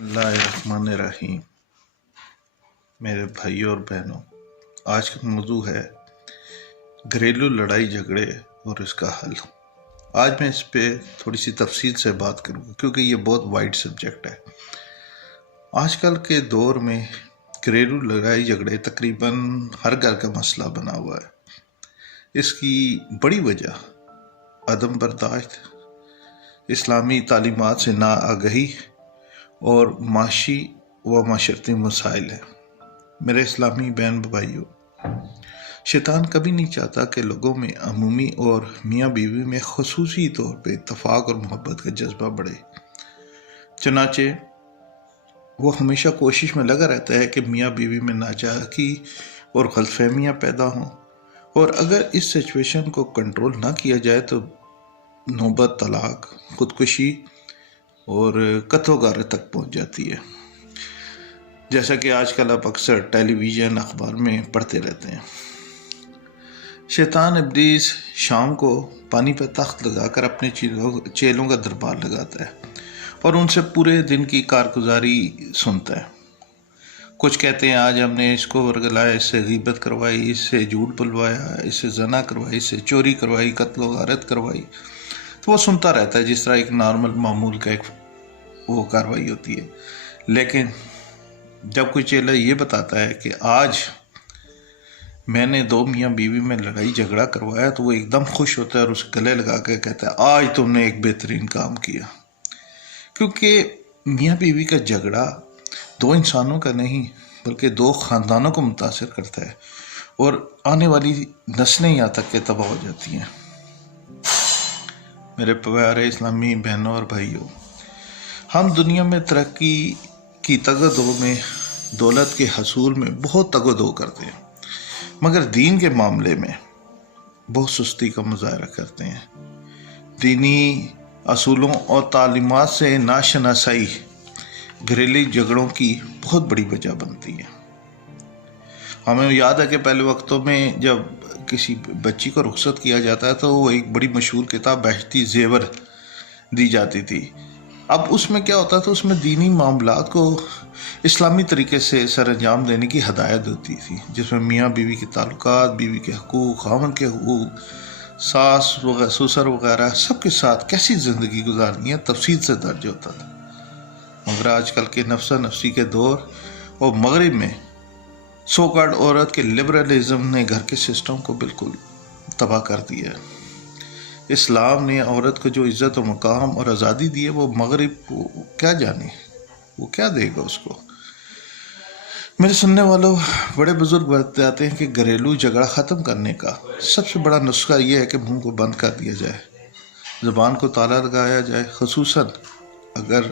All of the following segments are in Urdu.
اللہ الرحمن الرحیم۔ میرے بھائیوں اور بہنوں، آج کا موضوع ہے گھریلو لڑائی جھگڑے اور اس کا حل۔ آج میں اس پہ تھوڑی سی تفصیل سے بات کروں گا کیونکہ یہ بہت وائڈ سبجیکٹ ہے۔ آج کل کے دور میں گھریلو لڑائی جھگڑے تقریباً ہر گھر کا مسئلہ بنا ہوا ہے۔ اس کی بڑی وجہ عدم برداشت، اسلامی تعلیمات سے ناآگہی اور معاشی و معاشرتی مسائل ہیں۔ میرے اسلامی بہن بھائیوں، شیطان کبھی نہیں چاہتا کہ لوگوں میں عمومی اور میاں بیوی میں خصوصی طور پہ اتفاق اور محبت کا جذبہ بڑھے۔ چنانچہ وہ ہمیشہ کوشش میں لگا رہتا ہے کہ میاں بیوی میں ناچاکی اور غلط فہمیاں پیدا ہوں، اور اگر اس سچویشن کو کنٹرول نہ کیا جائے تو نوبت طلاق، خودکشی اور قتل و غارت تک پہنچ جاتی ہے، جیسا کہ آج کل آپ اکثر ٹیلی ویژن اخبار میں پڑھتے رہتے ہیں۔ شیطان ابلیس شام کو پانی پہ تخت لگا کر اپنے چیلوں کا دربار لگاتا ہے اور ان سے پورے دن کی کارگزاری سنتا ہے۔ کچھ کہتے ہیں آج ہم نے اس کو ورگلایا، اس سے غیبت کروائی، اس سے جھوٹ بلوایا، اس سے زنا کروائی، اس سے چوری کروائی، قتل و غارت کروائی۔ تو وہ سنتا رہتا ہے جس طرح ایک نارمل معمول کا ایک وہ کاروائی ہوتی ہے۔ لیکن جب کوئی چیلا یہ بتاتا ہے کہ آج میں نے دو میاں بیوی میں لڑائی جھگڑا کروایا، تو وہ ایک دم خوش ہوتا ہے اور اس گلے لگا کے کہتا ہے آج تم نے ایک بہترین کام کیا۔ کیونکہ میاں بیوی کا جھگڑا دو انسانوں کا نہیں بلکہ دو خاندانوں کو متاثر کرتا ہے اور آنے والی نسلیں یہاں تک کہ تباہ ہو جاتی ہیں۔ میرے پیارے اسلامی بہنوں اور بھائیوں، ہم دنیا میں ترقی کی تگدو میں، دولت کے حصول میں بہت تگدو کرتے ہیں، مگر دین کے معاملے میں بہت سستی کا مظاہرہ کرتے ہیں۔ دینی اصولوں اور تعلیمات سے ناشناسائی گھریلو جھگڑوں کی بہت بڑی وجہ بنتی ہے۔ ہمیں یاد ہے کہ پہلے وقتوں میں جب کسی بچی کو رخصت کیا جاتا ہے تو وہ ایک بڑی مشہور کتاب بہشتی زیور دی جاتی تھی۔ اب اس میں کیا ہوتا تھا، اس میں دینی معاملات کو اسلامی طریقے سے سر انجام دینے کی ہدایت ہوتی تھی، جس میں میاں بیوی کے تعلقات، بیوی کے حقوق، خاوند کے حقوق، ساس وغیرہ سسر وغیرہ سب کے ساتھ کیسی زندگی گزارنی ہے تفصیل سے درج ہوتا تھا۔ مگر آج کل کے نفسا نفسی کے دور اور مغرب میں سو کالڈ عورت کے لبرلزم نے گھر کے سسٹم کو بالکل تباہ کر دیا ہے۔ اسلام نے عورت کو جو عزت و مقام اور آزادی دی ہے، وہ مغرب کو کیا جانے، وہ کیا دے گا اس کو۔ میرے سننے والوں، بڑے بزرگ بتاتے ہیں کہ گھریلو جھگڑا ختم کرنے کا سب سے بڑا نسخہ یہ ہے کہ منہ کو بند کر دیا جائے، زبان کو تالا لگایا جائے۔ خصوصاً اگر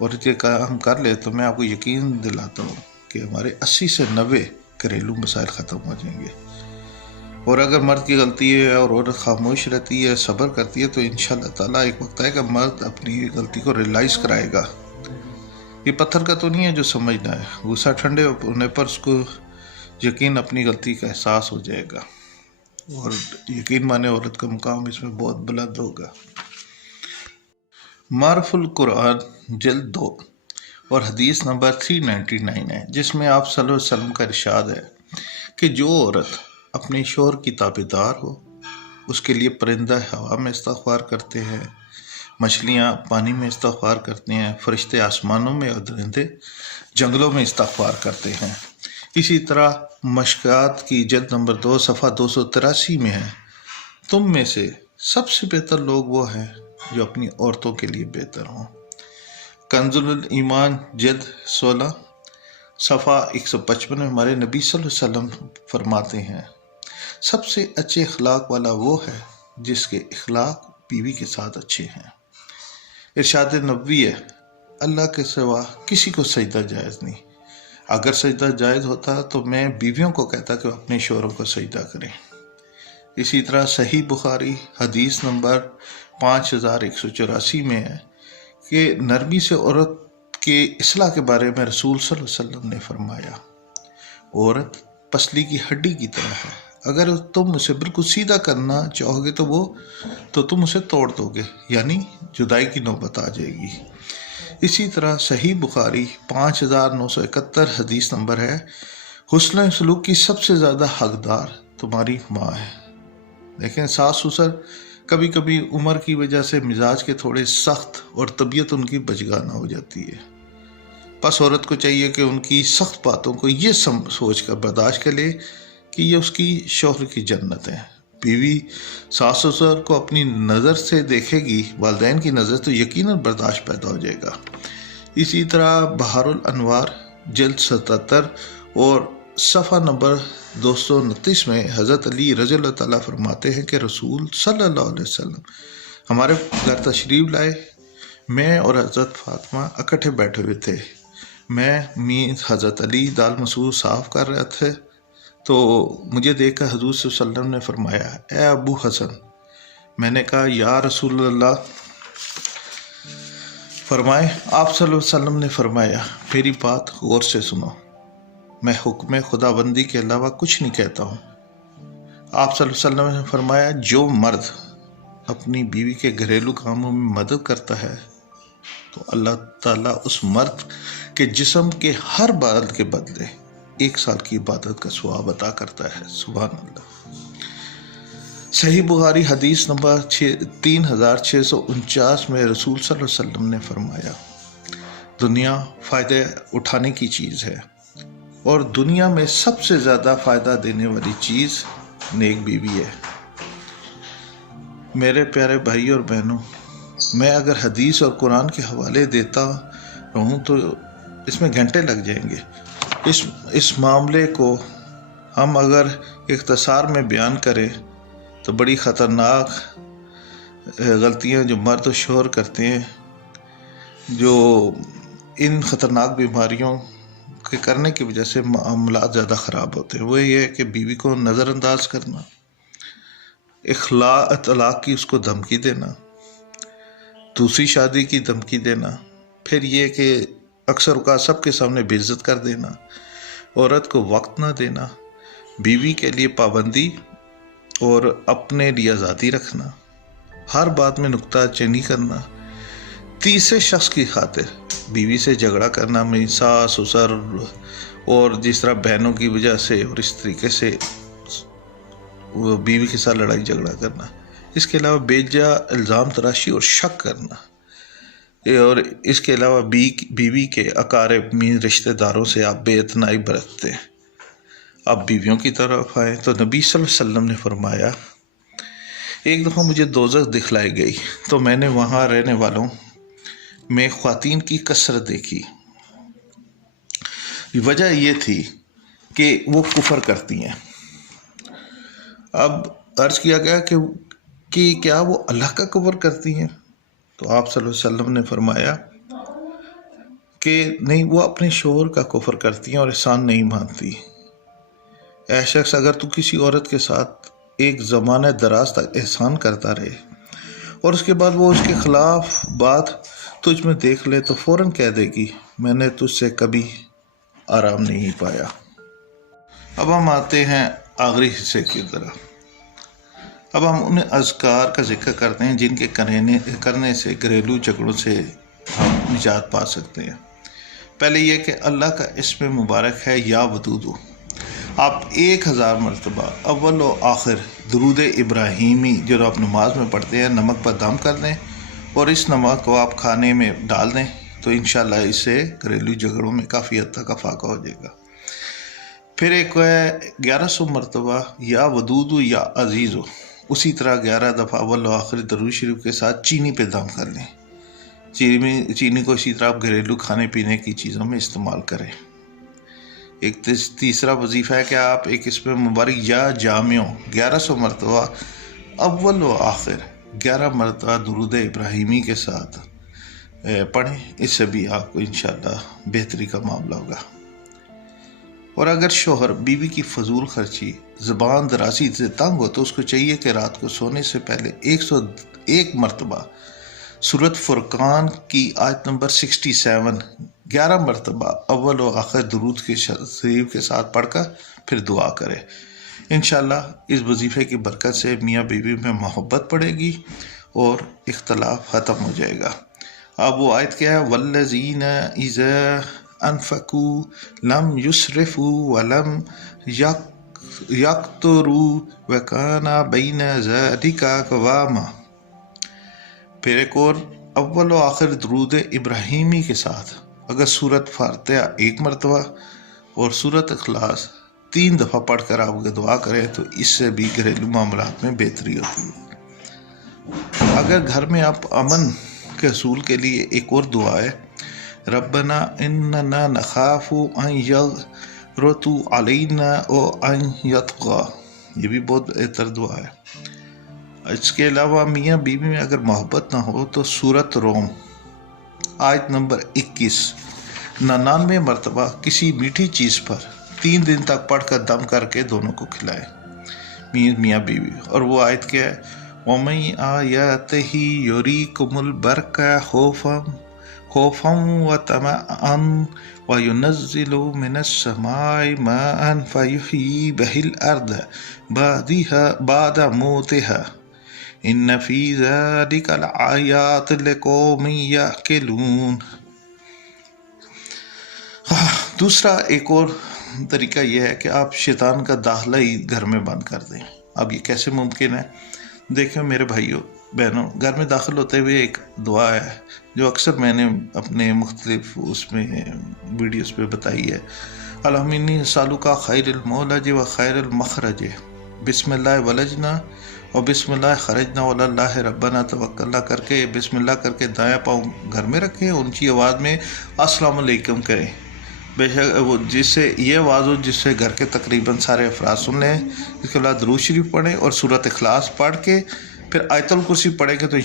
عورت یہ کام کر لے تو میں آپ کو یقین دلاتا ہوں کہ ہمارے 80 سے 90 گھریلو مسائل ختم ہو جائیں گے۔ اور اگر مرد کی غلطی ہے اور عورت خاموش رہتی ہے، صبر کرتی ہے، تو انشاءاللہ تعالیٰ ایک وقت آئے گا مرد اپنی غلطی کو ریلائز کرائے گا۔ یہ پتھر کا تو نہیں ہے جو سمجھنا ہے، غصہ ٹھنڈے ہونے پر اس کو یقین اپنی غلطی کا احساس ہو جائے گا، اور یقین مانے عورت کا مقام اس میں بہت بلند ہوگا۔ معرف القرآن جلد 2 اور حدیث نمبر 399 ہے، جس میں آپ صلی اللہ علیہ وسلم کا ارشاد ہے کہ جو عورت اپنے شوہر کی تابع دار ہو، اس کے لیے پرندہ ہوا میں استغفار کرتے ہیں، مچھلیاں پانی میں استغفار کرتے ہیں، فرشتے آسمانوں میں اور درندے جنگلوں میں استغفار کرتے ہیں۔ اسی طرح مشکات کی جلد نمبر 2 صفحہ 283 میں ہے، تم میں سے سب سے بہتر لوگ وہ ہیں جو اپنی عورتوں کے لیے بہتر ہوں۔ کنز الایمان جلد 16 صفحہ 155 میں ہمارے نبی صلی اللہ علیہ وسلم فرماتے ہیں، سب سے اچھے اخلاق والا وہ ہے جس کے اخلاق بیوی کے ساتھ اچھے ہیں۔ ارشاد نبوی ہے، اللہ کے سوا کسی کو سجدہ جائز نہیں، اگر سجدہ جائز ہوتا تو میں بیویوں کو کہتا کہ اپنے شوہروں کو سجدہ کریں۔ اسی طرح صحیح بخاری حدیث نمبر 5184 میں ہے کہ نرمی سے عورت کے اصلاح کے بارے میں رسول صلی اللہ علیہ وسلم نے فرمایا، عورت پسلی کی ہڈی کی طرح ہے، اگر تم اسے بالکل سیدھا کرنا چاہو گے تو تم اسے توڑ دو گے، یعنی جدائی کی نوبت آ جائے گی۔ اسی طرح صحیح بخاری 5971 حدیث نمبر ہے، حسن سلوک کی سب سے زیادہ حقدار تمہاری ماں ہے۔ لیکن ساس سسر کبھی کبھی عمر کی وجہ سے مزاج کے تھوڑے سخت اور طبیعت ان کی بچگانہ ہو جاتی ہے، بس عورت کو چاہیے کہ ان کی سخت باتوں کو یہ سوچ کر برداشت کر لے کہ یہ اس کی شوہر کی جنت ہے۔ بیوی ساس سسر کو اپنی نظر سے دیکھے گی، والدین کی نظر تو یقیناً برداشت پیدا ہو جائے گا۔ اسی طرح بہار الانوار جلد 77 اور صفحہ نمبر 229 میں حضرت علی رضی اللہ تعالیٰ فرماتے ہیں کہ رسول صلی اللہ علیہ وسلم ہمارے گھر تشریف لائے، میں اور حضرت فاطمہ اکٹھے بیٹھے ہوئے تھے، میں حضرت علی دال مسور صاف کر رہے تھے تو مجھے دیکھ کر حضور صلی اللہ علیہ وسلم نے فرمایا، اے ابو حسن۔ میں نے کہا، یا رسول اللہ۔ فرمائے، آپ صلی اللہ علیہ وسلم نے فرمایا، میری بات غور سے سنو، میں حکم خدا بندی کے علاوہ کچھ نہیں کہتا ہوں۔ آپ صلی اللہ علیہ وسلم نے فرمایا، جو مرد اپنی بیوی کے گھریلو کاموں میں مدد کرتا ہے تو اللہ تعالیٰ اس مرد کے جسم کے ہر بال کے بدلے 1 سال کی عبادت کا ثواب عطا کرتا ہے۔ سبحان اللہ۔ صحیح بخاری حدیث نمبر 3649 میں رسول صلی اللہ علیہ وسلم نے فرمایا، دنیا فائدہ اٹھانے کی چیز ہے اور دنیا میں سب سے زیادہ فائدہ دینے والی چیز نیک بیوی ہے۔ میرے پیارے بھائی اور بہنوں، میں اگر حدیث اور قرآن کے حوالے دیتا رہوں تو اس میں گھنٹے لگ جائیں گے۔ اس معاملے کو ہم اگر اختصار میں بیان کریں تو بڑی خطرناک غلطیاں جو مرد و شوہر کرتے ہیں، جو ان خطرناک بیماریوں کے کرنے کی وجہ سے معاملات زیادہ خراب ہوتے ہیں، وہ یہ ہے کہ بیوی کو نظر انداز کرنا، طلاق کی اس کو دھمکی دینا، دوسری شادی کی دھمکی دینا، پھر یہ کہ اکثر اوقات سب کے سامنے بے عزت کر دینا، عورت کو وقت نہ دینا، بیوی کے لیے پابندی اور اپنے لیے آزادی رکھنا، ہر بات میں نکتہ چینی کرنا، تیسرے شخص کی خاطر بیوی سے جھگڑا کرنا، میں ساس سسر اور جس طرح بہنوں کی وجہ سے اور اس طریقے سے وہ بیوی کے ساتھ لڑائی جھگڑا کرنا، اس کے علاوہ بیجا الزام تراشی اور شک کرنا، اور اس کے علاوہ بیوی کے اقارب رشتہ داروں سے آپ بے اعتنائی برتتے ہیں۔ اب بیویوں کی طرف آئے تو نبی صلی اللہ علیہ وسلم نے فرمایا، ایک دفعہ مجھے دوزخ دکھلائی گئی تو میں نے وہاں رہنے والوں میں خواتین کی کثرت دیکھی۔ وجہ یہ تھی کہ وہ کفر کرتی ہیں۔ اب عرض کیا گیا کہ کیا وہ اللہ کا کفر کرتی ہیں؟ تو آپ صلی اللہ علیہ وسلم نے فرمایا کہ نہیں، وہ اپنے شوہر کا کفر کرتی ہیں اور احسان نہیں مانتی۔ اے شخص، اگر تو کسی عورت کے ساتھ ایک زمانہ دراز تک احسان کرتا رہے اور اس کے بعد وہ اس کے خلاف بات تجھ میں دیکھ لے تو فوراً کہہ دے گی، میں نے تجھ سے کبھی آرام نہیں پایا۔ اب ہم آتے ہیں آخری حصے کی طرف۔ اب ہم ان اذکار کا ذکر کرتے ہیں جن کے کرنے سے گھریلو جھگڑوں سے ہم نجات پا سکتے ہیں۔ پہلے یہ کہ اللہ کا اسم مبارک ہے یا ودودو۔ آپ 1000 مرتبہ اول و آخر درود ابراہیمی جو آپ نماز میں پڑھتے ہیں نمک پر دم کر دیں اور اس نمک کو آپ کھانے میں ڈال دیں تو انشاءاللہ اس سے گھریلو جھگڑوں میں کافی حد تک افاقہ ہو جائے گا۔ پھر ایک ہے 1100 مرتبہ یا ودودو یا عزیزو، اسی طرح 11 دفعہ اول و آخر درود شریف کے ساتھ چینی پہ دم کر لیں۔ چینی کو اسی طرح آپ گھریلو کھانے پینے کی چیزوں میں استعمال کریں۔ ایک تیسرا وظیفہ ہے کہ آپ ایک اسم مبارک یا جامعوں 1100 مرتبہ اول و آخر 11 مرتبہ درود ابراہیمی کے ساتھ پڑھیں، اس سے بھی آپ کو انشاءاللہ بہتری کا معاملہ ہوگا۔ اور اگر شوہر بیوی کی فضول خرچی زبان درازی سے تنگ ہو تو اس کو چاہیے کہ رات کو سونے سے پہلے 101 مرتبہ سورۃ فرقان کی آیت نمبر 67 11 مرتبہ اول و آخر درود کے شریف کے ساتھ پڑھ کر پھر دعا کرے۔ انشاءاللہ اس وظیفے کی برکت سے میاں بیوی میں محبت بڑھے گی اور اختلاف ختم ہو جائے گا۔ اب وہ آیت کیا ہے، والذین اذا انفقوا لم یسرفوا ولم یقتروا وکان بین ذلک قواما۔ پھر ایک اور، اول و آخر درود ابراہیمی کے ساتھ اگر سورت فاتحہ ایک مرتبہ اور سورت اخلاص 3 دفعہ پڑھ کر آپ دعا کریں تو اس سے بھی گھریلو معاملات میں بہتری ہوتی ہے۔ اگر گھر میں آپ امن کے حصول کے لیے ایک اور دعا ہے، ربنا اننا نخاف ان یغرتو علینا او ان یطغى، یہ بھی بہت بہتر دعا ہے۔ اس کے علاوہ میاں بیوی میں اگر محبت نہ ہو تو سورت روم آیت نمبر 21 99 مرتبہ کسی میٹھی چیز پر 3 دن تک پڑھ کر دم کر کے دونوں کو کھلائے، میاں بیوی۔ اور وہ آیت کیا ہے، وَمَن آیَاتِهِ یُرِیکُمُ الْبَرْقَ خَوْفًا وَطَمَعًا وَیُنَزِّلُ مِنَ السَّمَاءِ مَاءً فَیُحْیِی بِهِ الْأَرْضَ بَعْدَ مَوْتِہَا إِنَّ فِی ذَلِکَ لَآیَاتٍ لِقَوْمٍ یَعْقِلُونَ۔ دوسرا ایک اور طریقہ یہ ہے کہ آپ شیطان کا داخلہ ہی گھر میں بند کر دیں۔ اب یہ کیسے ممکن ہے؟ دیکھیں میرے بھائیوں بہنوں، گھر میں داخل ہوتے ہوئے ایک دعا ہے جو اکثر میں نے اپنے مختلف اس میں ویڈیوز پہ بتائی ہے، اللہم انی اسألک خیر المولج و خیر المخرج، بسم اللہ ولجنا اور بسم اللہ خرجنا وعلی اللہ ربنا توکلنا کر کے بسم اللہ کر کے دایاں پاؤں گھر میں رکھیں، اونچی آواز میں السلام علیکم کریں، بے شک وہ جس سے یہ آواز ہو جس سے گھر کے تقریباً سارے افراد سن لیں۔ اس کے بعد درود شریف پڑھیں اور سورت اخلاص پڑھ کے پھر آیت الکرسی پڑھیں گے تو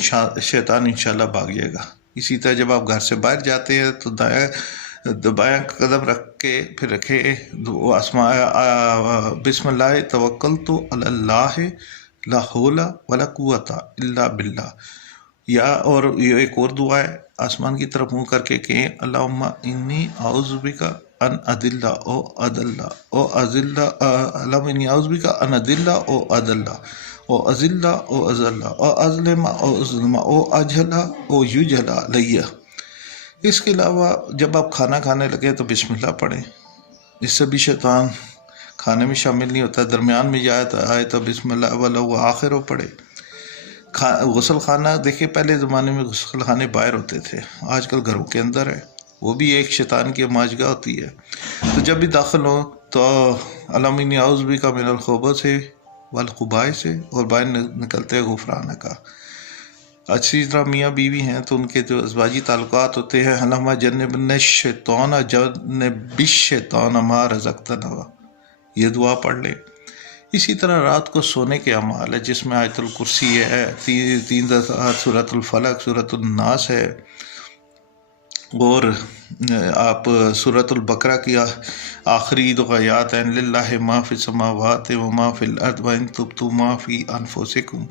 شیطان انشاءاللہ بھاگ جائے گا۔ اسی طرح جب آپ گھر سے باہر جاتے ہیں تو بایاں قدم رکھ کے پھر رکھے بسم اللہ توکلت علی اللہ لا حول ولا قوت الا باللہ، یا اور یہ ایک اور دعا ہے، آسمان کی طرف منہ کر کے کہیں اللہم انی اعوذ بک ان اضل او اضل او اضل، اللہم انی اعوذ بک ان اضل او اضل او اضل او اضل او اظلم او اظلم او اجہل او یجہل علی۔ اس کے علاوہ جب آپ کھانا کھانے لگے تو بسم اللہ پڑھیں، اس سے بھی شیطان کھانے میں شامل نہیں ہوتا۔ درمیان میں آئے تو بسم اللہ اول و آخر ہو پڑھے۔ غسل خانہ دیکھیں پہلے زمانے میں غسل خانے باہر ہوتے تھے، آج کل گھروں کے اندر ہے، وہ بھی ایک شیطان کی ماجگاہ ہوتی ہے۔ تو جب بھی داخل ہو تو اللہم انی اعوذ بک من الخبث والخبائث اور باہر نکلتے غفرانک کا۔ اچھی طرح میاں بیوی ہیں تو ان کے جو ازواجی تعلقات ہوتے ہیں، اللہم جنبنا الشیطان جنب الشیطان ما رزقتنا، یہ دعا پڑھ لیں۔ اسی طرح رات کو سونے کے اعمال ہے جس میں آیت الکرسی ہے، 3 دفعہ سورۃ الفلق سورۃ الناس ہے، اور آپ سورۃ البقرہ کی آخری دو آیات ہیں، للہ ما فی السماوات و ما فی الارض وان تبتوا ما فی انفسکم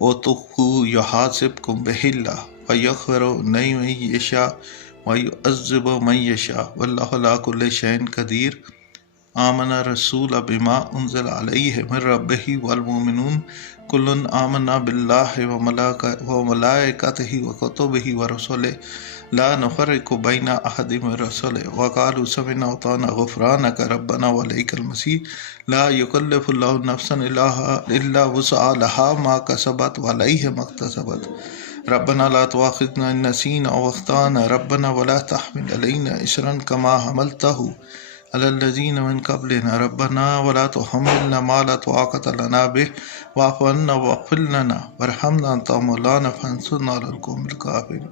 وتخفوہ یحاسبکم بہ اللہ فیغفر لمن یشاء ویعذب من یشاء واللہ علی کل شیء قدیر۔ آمن رسول بما انزل علیہ من ربہ والمؤمنون کل آمنا باللہ وملائکتہ وکتبہ ورسلہ لا نفرق بین احد من رسلہ وقالوا سمعنا واطعنا غفرانک ربنا والیک المصیر۔ لا یکلف اللہ نفسا الا وسعہا لها ما کسبت وعلیہا ما اکتسبت۔ ربنا لا تؤاخذنا ان نسینا او اخطأنا ربنا ولا تحمل علینا اصرا کما حملتہ علی الذین من قبلنا ربنا ولا تحملنا ما لا طاقة لنا به واعف عنا واغفر لنا وارحمنا انت مولانا فانصرنا علی القوم الکافرین۔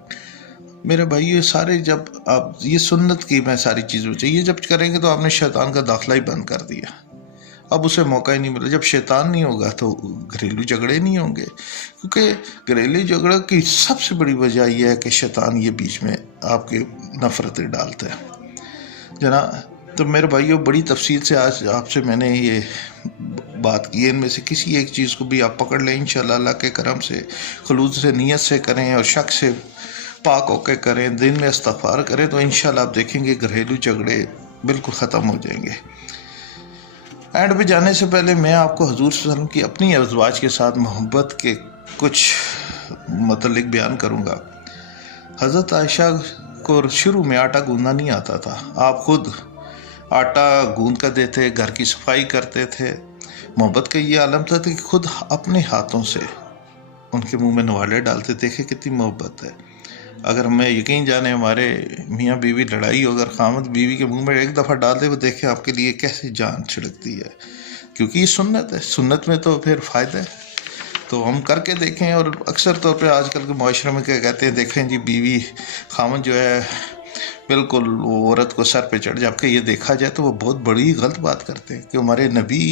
میرے بھائی یہ سارے جب آپ یہ سنت کی میں ساری چیزیں چاہیے جب کریں گے تو آپ نے شیطان کا داخلہ ہی بند کر دیا، اب اسے موقع ہی نہیں ملا۔ جب شیطان نہیں ہوگا تو گھریلو جھگڑے نہیں ہوں گے، کیونکہ گھریلو جھگڑوں کی سب سے بڑی وجہ یہ ہے کہ شیطان یہ بیچ میں آپ کے نفرتیں ڈالتا ہے جناب۔ تو میرے بھائیوں بڑی تفصیل سے آج آپ سے میں نے یہ بات کی ہے، ان میں سے کسی ایک چیز کو بھی آپ پکڑ لیں انشاءاللہ اللہ کے کرم سے، خلوص سے نیت سے کریں اور شک سے پاک ہو کے کریں، دن میں استغفار کریں تو انشاءاللہ آپ دیکھیں گے گھریلو جھگڑے بالکل ختم ہو جائیں گے۔ اینڈ پہ جانے سے پہلے میں آپ کو حضور صلی اللہ علیہ وسلم کی اپنی ازواج کے ساتھ محبت کے کچھ متعلق بیان کروں گا۔ حضرت عائشہ کو شروع میں آٹا گوندنا نہیں آتا تھا، آپ خود آٹا گوند کر دیتے، گھر کی صفائی کرتے تھے۔ محبت کا یہ عالم تھا کہ خود اپنے ہاتھوں سے ان کے منہ میں نوالے ڈالتے، دیکھے کتنی محبت ہے۔ اگر ہمیں یقین جانے ہمارے میاں بیوی لڑائی ہو، اگر خامد بیوی کے منہ میں ایک دفعہ ڈال دے، وہ دیکھیں آپ کے لیے کیسے جان چھڑکتی ہے، کیونکہ یہ سنت ہے، سنت میں تو پھر فائدہ ہے۔ تو ہم کر کے دیکھیں۔ اور اکثر طور پہ آج کل کے معاشرے میں کیا کہتے ہیں، دیکھیں جی بیوی خامد جو ہے بالکل وہ عورت کو سر پہ چڑھ، جب کہ یہ دیکھا جائے تو وہ بہت بڑی غلط بات کرتے ہیں کہ ہمارے نبی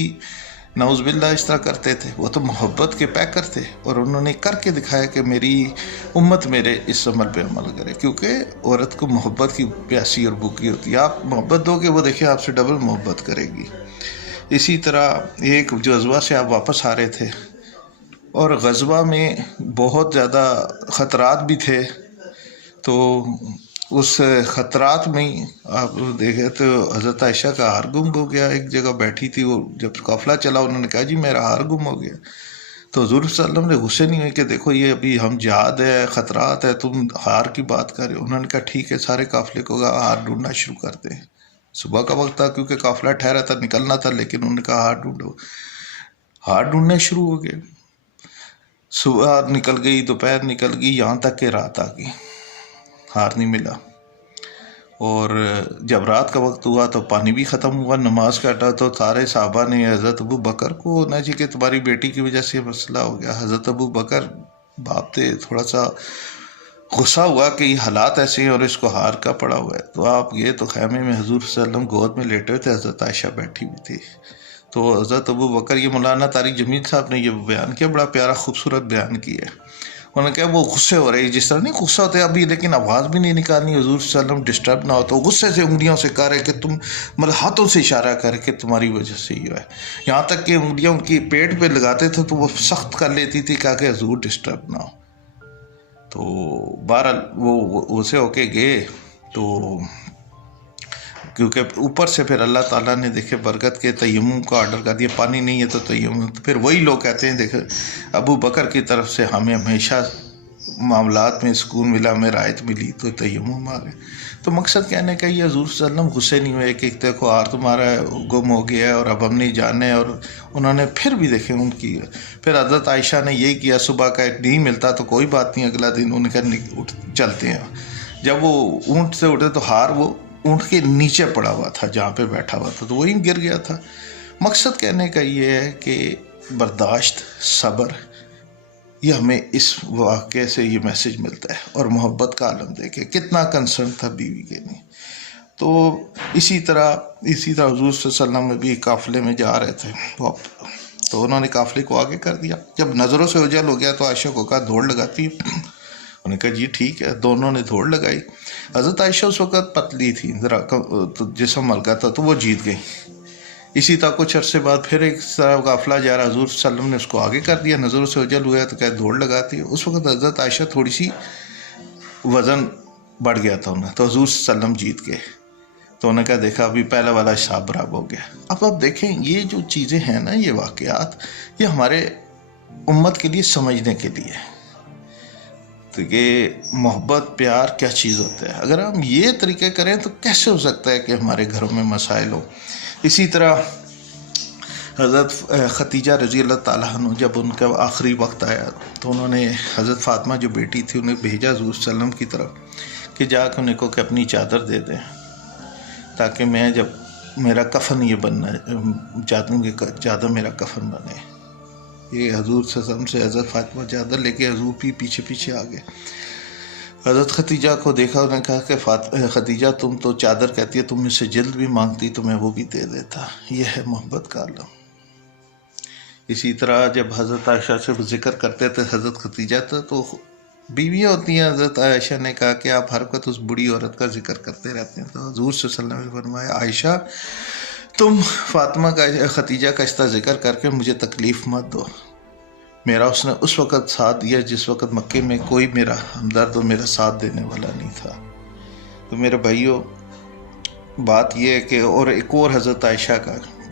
نعوذ باللہ اس طرح کرتے تھے۔ وہ تو محبت کے پیکر تھے، اور انہوں نے کر کے دکھایا کہ میری امت میرے اس عمل پہ عمل کرے، کیونکہ عورت کو محبت کی پیاسی اور بھوکی ہوتی ہے۔ آپ محبت دو گے، وہ دیکھیں آپ سے ڈبل محبت کرے گی۔ اسی طرح ایک غزوہ سے آپ واپس آ رہے تھے، اور غزوہ میں بہت زیادہ خطرات بھی تھے، تو اس خطرات میں آپ دیکھیں تو حضرت عائشہ کا ہار گم ہو گیا۔ ایک جگہ بیٹھی تھی، وہ جب قافلہ چلا انہوں نے کہا جی میرا ہار گم ہو گیا، تو حضور صلی اللہ علیہ وسلم نے غصے نہیں ہوئے کہ دیکھو یہ ابھی ہم جہاد ہے، خطرات ہے، تم ہار کی بات کر رہے ہو۔ انہوں نے کہا ٹھیک ہے، سارے قافلے کو ہار ڈھونڈنا شروع کرتے ہیں۔ صبح کا وقت تھا کیونکہ قافلہ ٹھہرا تھا، نکلنا تھا، لیکن انہوں نے کہا ہار ڈھونڈو۔ ہار ڈھونڈنے شروع ہو گئے، صبح نکل گئی، دوپہر نکل گئی، یہاں تک کہ رات آ گئی، ہار نہیں ملا۔ اور جب رات کا وقت ہوا تو پانی بھی ختم ہوا، نماز کا ٹائم، تو سارے صحابہ نے حضرت ابو بکر کو نہ جی کہ تمہاری بیٹی کی وجہ سے مسئلہ ہو گیا۔ حضرت ابو بکر باپ تھے، تھوڑا سا غصہ ہوا کہ یہ حالات ایسے ہیں اور اس کو ہار کا پڑا ہوا ہے۔ تو آپ گئے تو خیمے میں حضور صلی اللہ علیہ وسلم گود میں لیٹے ہوئے تھے، حضرت عائشہ بیٹھی ہوئی تھی۔ تو حضرت ابو بکر، یہ مولانا طارق جمیل صاحب نے یہ بیان کیا، بڑا پیارا خوبصورت بیان کیا ہے۔ انہوں نے کہا وہ غصے ہو رہی، جس طرح نہیں غصہ ہوتے ابھی، لیکن آواز بھی نہیں نکالنی، حضور صلی اللہ علیہ وسلم ڈسٹرب نہ ہو، تو غصے سے انگلیوں سے کہہ رہے کہ تم، مطلب ہاتھوں سے اشارہ کر کے تمہاری وجہ سے یہ ہے، یہاں تک کہ انگلیاں ان کی پیٹ پہ لگاتے تھے تو وہ سخت کر لیتی تھی کہ حضور ڈسٹرب نہ ہو۔ تو بہرحال وہ اسے ہو کے گئے، تو کیونکہ اوپر سے پھر اللہ تعالیٰ نے دیکھے برکت کے تیمم کا آرڈر کر دیا، پانی نہیں ہے تو تیمم، تو پھر وہی لوگ کہتے ہیں دیکھے ابو بکر کی طرف سے ہمیں ہمیشہ معاملات میں سکون ملا، ہمیں رعایت ملی، تو تیمم آ گئے۔ تو مقصد کہنے کا یہ، حضور صلی اللہ علیہ وسلم غصے نہیں ہوئے کہ دیکھو ہار تمہارا گم ہو گیا ہے اور اب ہم نہیں جانے، اور انہوں نے پھر بھی دیکھیں ان کی، پھر حضرت عائشہ نے یہی کیا، صبح کا نہیں ملتا تو کوئی بات نہیں، اگلا دن انہوں نے کہا چلتے ہیں۔ جب وہ اونٹ سے اٹھے تو ہار وہ اونٹ کے نیچے پڑا ہوا تھا جہاں پہ بیٹھا ہوا تھا، تو وہی گر گیا تھا۔ مقصد کہنے کا یہ ہے کہ برداشت، صبر، یہ ہمیں اس واقعے سے یہ میسج ملتا ہے، اور محبت کا عالم دیکھے کتنا کنسرن تھا بیوی کے لیے۔ تو اسی طرح حضور صلی اللہ علیہ وسلم بھی قافلے میں جا رہے تھے، تو انہوں نے قافلے کو آگے کر دیا۔ جب نظروں سے اوجھل ہو گیا تو عائشہ کو کہا دوڑ لگاتی ہے، انہوں نے کہا جی ٹھیک ہے، دونوں نے دوڑ لگائی۔ حضرت عائشہ اس وقت پتلی تھی، ذرا جسم ہلکا تھا، تو وہ جیت گئی۔ اسی طرح کچھ عرصے بعد پھر ایک طرح قافلہ جا رہا، حضور صلی اللہ علیہ وسلم نے اس کو آگے کر دیا، نظروں سے اوجھل ہوا تو کہ دوڑ لگاتی ہے۔ اس وقت حضرت عائشہ تھوڑی سی وزن بڑھ گیا تھا انہیں، تو حضور صلی اللہ علیہ وسلم جیت گئے، تو انہوں نے کہا دیکھا ابھی پہلا والا حساب برابر ہو گیا۔ اب آپ دیکھیں یہ جو چیزیں ہیں نا، یہ واقعات، یہ ہمارے امت کے لیے سمجھنے کے لیے کہ محبت، پیار کیا چیز ہوتا ہے۔ اگر ہم یہ طریقے کریں تو کیسے ہو سکتا ہے کہ ہمارے گھروں میں مسائل ہو۔ اسی طرح حضرت ختیجہ رضی اللہ تعالیٰ عنہ، جب ان کا آخری وقت آیا تو انہوں نے حضرت فاطمہ جو بیٹی تھی انہیں بھیجا حضور صلی اللہ علیہ وسلم کی طرف کہ جا کے انہیں کو کہ اپنی چادر دے دیں، تاکہ میں جب میرا کفن یہ بننا چاہتا ہوں کہ چادر میرا کفن بنے۔ یہ حضور صلی اللہ علیہ وسلم سے حضرت فاطمہ چادر لے کے حضور بھی پیچھے پیچھے آ گئے۔ حضرت ختیجہ کو دیکھا، انہوں نے کہا کہ ختیجہ تم تو چادر کہتی ہے، تم مجھ سے جلد بھی مانگتی تو میں وہ بھی دے دیتا۔ یہ ہے محبت کا عالم۔ اسی طرح جب حضرت عائشہ سے ذکر کرتے تھے حضرت ختیجہ تو بیویاں ہوتی ہیں، حضرت عائشہ نے کہا کہ آپ ہر وقت اس بڑی عورت کا ذکر کرتے رہتے ہیں، تو حضور صلی اللہ علیہ وسلم نے فرمایا عائشہ تم فاطمہ کا، ختیجہ کا اس طرح ذکر کر کے مجھے تکلیف مت دو، میرا اس نے اس وقت ساتھ دیا جس وقت مکے میں کوئی میرا ہمدرد اور میرا ساتھ دینے والا نہیں تھا۔ تو میرے بھائیوں، بات یہ ہے کہ اور ایک اور حضرت عائشہ کا